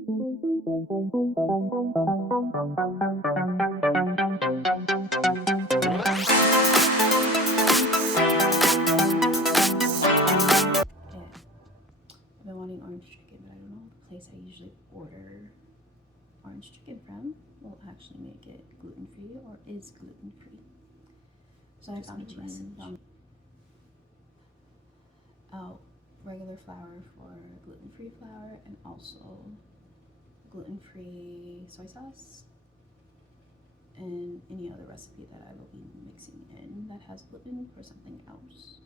I've been wanting orange chicken, but I don't know the place I usually order orange chicken from will actually make it gluten-free or is gluten-free. So I found a recipe. Regular flour for gluten-free flour, and also gluten-free soy sauce, and any other recipe that I will be mixing in that has gluten or something else.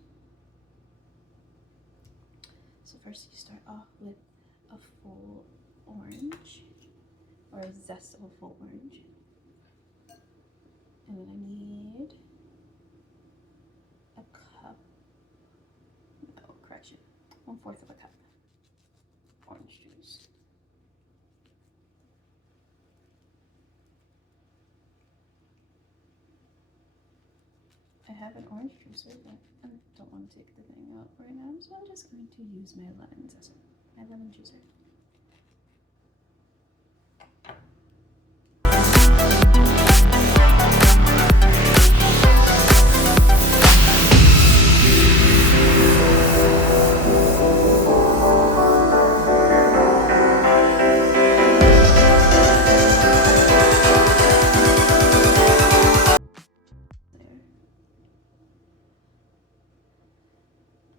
So first you start off with a full orange, or a zest of a full orange. And then I need a cup, no, correction, 1/4 of a cup orange juice. I have an orange juicer, but I don't want to take the thing out right now, so I'm just going to use my lemon zester, my lemon juicer.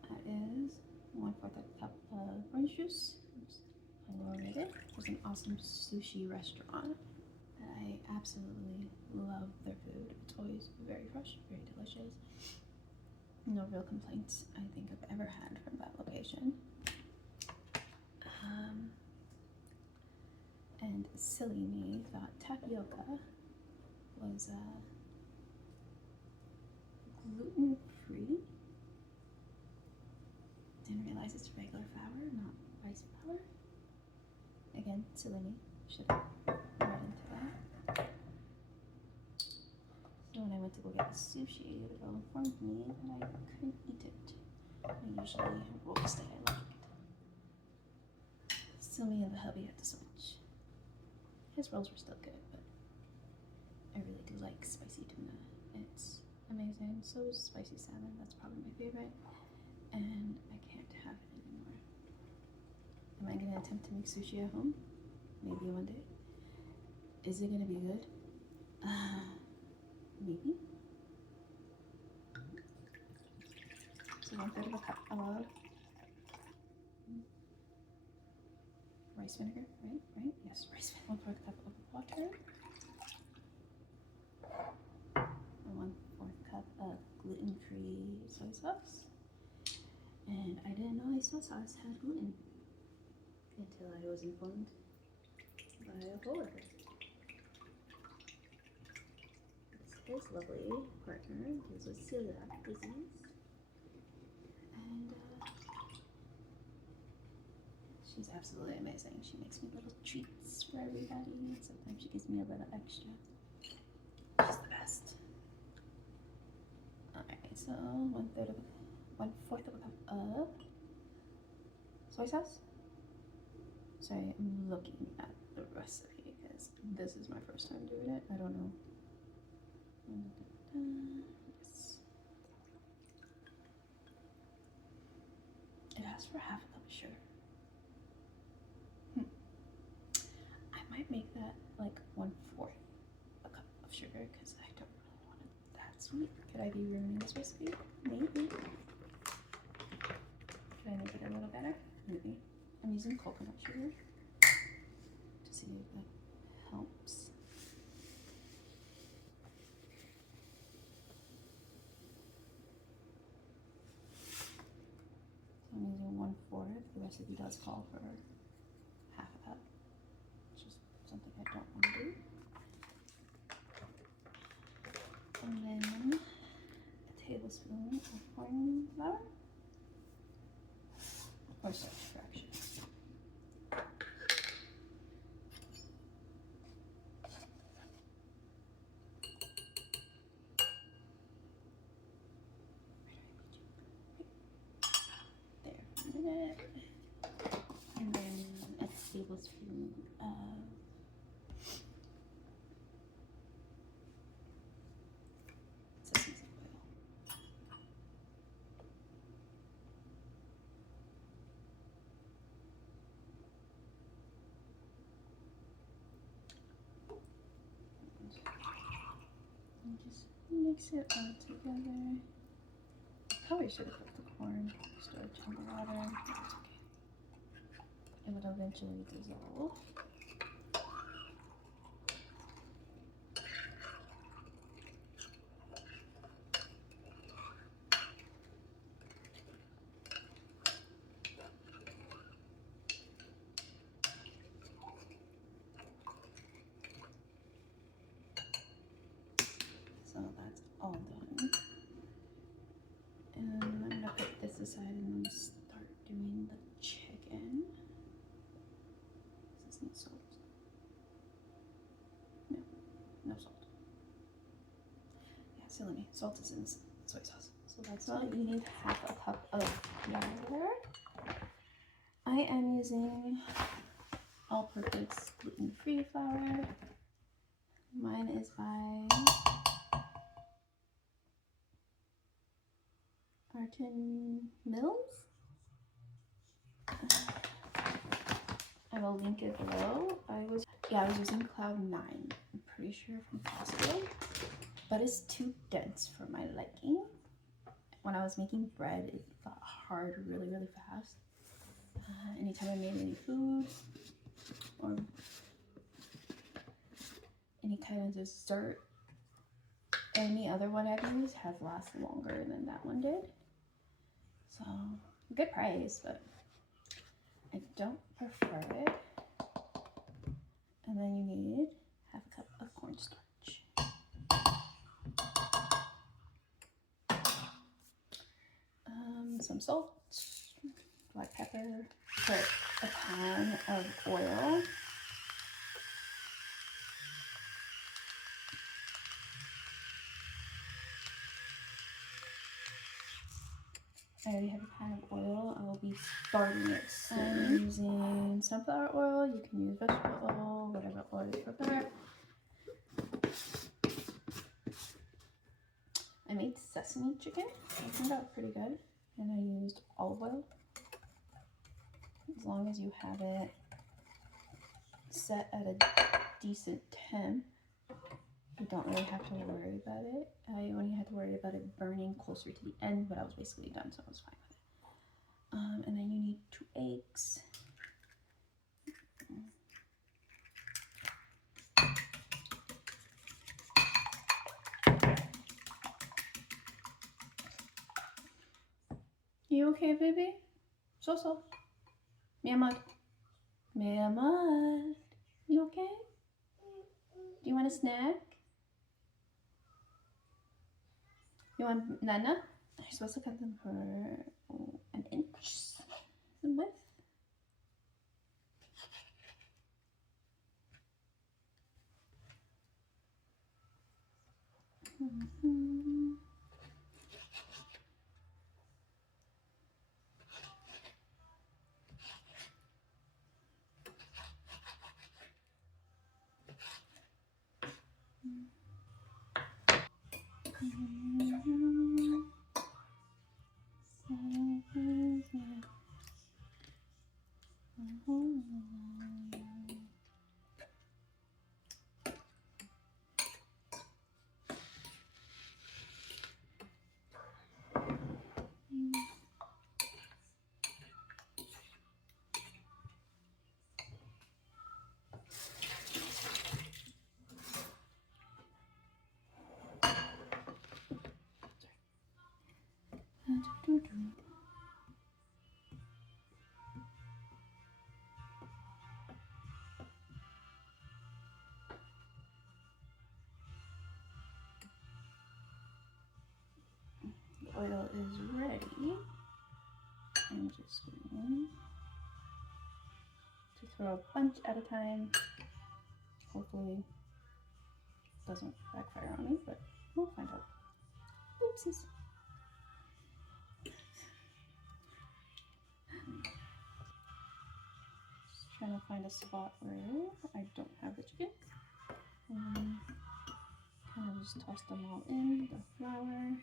That is 1/4 cup of orange juice. I will rate it. There's an awesome sushi restaurant that I absolutely love their food. It's always very fresh, very delicious. No real complaints I think I've ever had from that location. And silly me thought tapioca was gluten-free. Didn't realize it's regular flour, not rice flour. Again, silly me. Should have read into that. So when I went to go get the sushi, it informed me that I couldn't eat it. I usually roast it. I like it. Still me and the hubby had to switch. His rolls were still good, but I really do like spicy tuna. It's amazing. So is spicy salmon. That's probably my favorite. And I can't have it anymore. Am I gonna attempt to make sushi at home? Maybe one day. Is it gonna be good? Maybe. So 1/3 of a cup of rice vinegar, right? Yes, rice vinegar. 1/4 cup of water. And 1/4 cup of gluten-free soy sauce. And I didn't know soy sauce had gluten until I was informed by a coworker. His lovely partner deals with celiac disease, and she's absolutely amazing. She makes me little treats for everybody, and sometimes she gives me a little extra. She's the best. Alright, so 1/4 of a cup of soy sauce. Sorry, I'm looking at the recipe because this is my first time doing it. I don't know. Yes. It asks for 1/2 cup of sugar. I might make that like 1/4 a cup of sugar because I don't really want it that sweet. Could I be ruining this recipe? Maybe. Could I make it a little better? Maybe. I'm using coconut sugar to see if that helps. So I'm using 1/4. The recipe does call for 1/2 a cup, which is something I don't want to do. And then a tablespoon of corn flour. Cornstarch, correction. There, a minute. And then a tablespoon Mix it all together. Probably should have put the cornstarch in the water. That's okay. It would eventually dissolve. So that's all done. And I'm gonna put this aside and start doing the chicken. Does this need salt? No, no salt. Yeah, silly me. Salt is in soy sauce. So that's all. You need half a cup of flour. I am using all-purpose gluten-free flour. Mine is by Artin Mills. I will link it below. I was using Cloud 9. I'm pretty sure from Costco, but it's too dense for my liking. When I was making bread, it got hard really fast. Anytime I made any food or any kind of dessert, any other one I've used has lasted longer than that one did. So, good price, but I don't prefer it. And then you need half a cup of cornstarch. Some salt, black pepper, put a pan of oil. I already have a pan of oil. I will be starting it soon. I'm using sunflower oil. You can use vegetable oil, whatever oil you prefer. I made sesame chicken. It turned out pretty good. And I used olive oil. As long as you have it set at a decent temp, you don't really have to worry about it. I only had to worry about it burning closer to the end, but I was basically done, so I was fine with it. And then you need 2 eggs. You okay, baby? So. Miamad. Miamad. You okay? Do you want a snack? You want Nana? You're supposed to cut them for an inch in width. The oil is ready. I'm just going to throw a bunch at a time. Hopefully it doesn't backfire on me, but we'll find out. Oopsies. Just trying to find a spot where I don't have the chicken. And kind of just toss them all in the flour.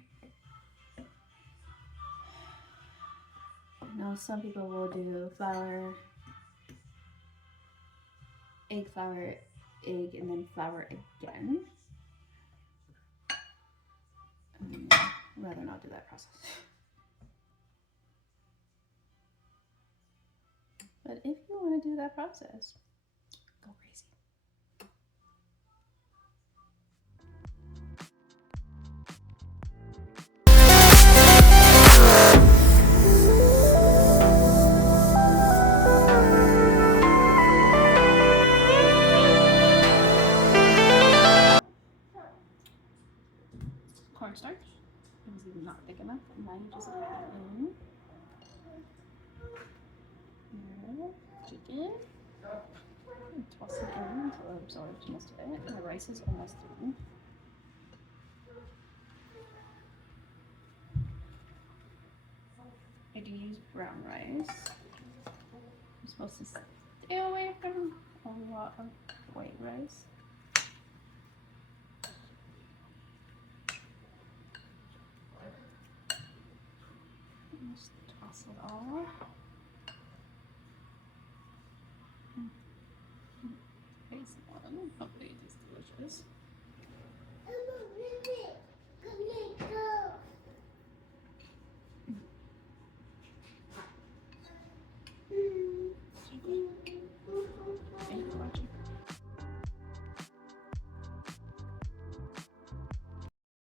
Now some people will do flour, egg, and then flour again. rather not do that process. But if you want to do that process, go crazy. Cornstarch. It was even not thick enough. And now you just put it in. Here, chicken. And toss it in until it absorbs most of it. And the rice is almost done. I do use brown rice. You're supposed to stay away from a lot of white rice. Just toss it all. Taste one. Hopefully it is delicious.